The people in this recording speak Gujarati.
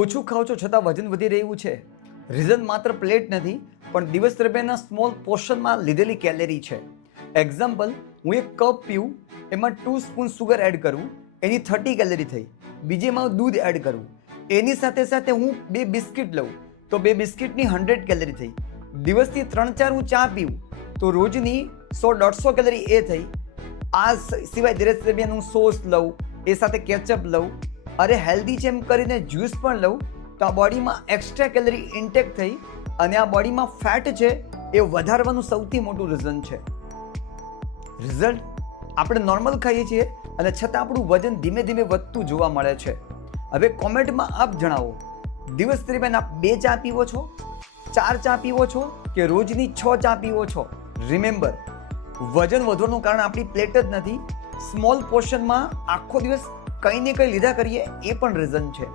ઓછું ખાઓ છો છતાં વજન વધી રહ્યું છે? રીઝન માત્ર પ્લેટ નથી, પણ દિવસ દરમિયાનના સ્મોલ પોર્શનમાં લીધેલી કેલેરી છે. એક્ઝામ્પલ, હું એક કપ પીવું, એમાં 2 સ્પૂન સુગર એડ કરું, એની 30 કેલેરી થઈ. બીજેમાં દૂધ એડ કરું, એની સાથે સાથે હું 2 બિસ્કિટ લઉં, તો 2 બિસ્કિટની 100 કેલેરી થઈ. દિવસથી 3-4 હું ચા પીવું, તો રોજની 100-150 કેલેરી એ થઈ. આ સિવાય દિવસ દરમિયાન હું સોસ લઉં, એ સાથે કેચઅપ લઉં, અરે હેલ્ધી છે એમ કરીને જ્યુસ પણ લઉં, તો આ બોડીમાં એક્સ્ટ્રા કેલરી ઇન્ટેક થઈ અને આ બોડીમાં ફેટ છે એ વધારવાનું સૌથી મોટું રીઝન છે. રિઝલ્ટ, આપણે નોર્મલ ખાઈએ છીએ અને છતાં આપણું વજન ધીમે ધીમે વધતું જોવા મળે છે. હવે કોમેન્ટમાં આપ જણાવો, દિવસ દરમિયાન આપ 2 ચા પીવો છો, 4 ચા પીવો છો કે રોજની 6 ચા પીવો છો? રિમેમ્બર, વજન વધવાનું કારણ આપણી પ્લેટ જ નથી, સ્મોલ પોર્શનમાં આખો દિવસ કંઈ ને કંઈ લીધા કરીએ એ પણ રીઝન છે.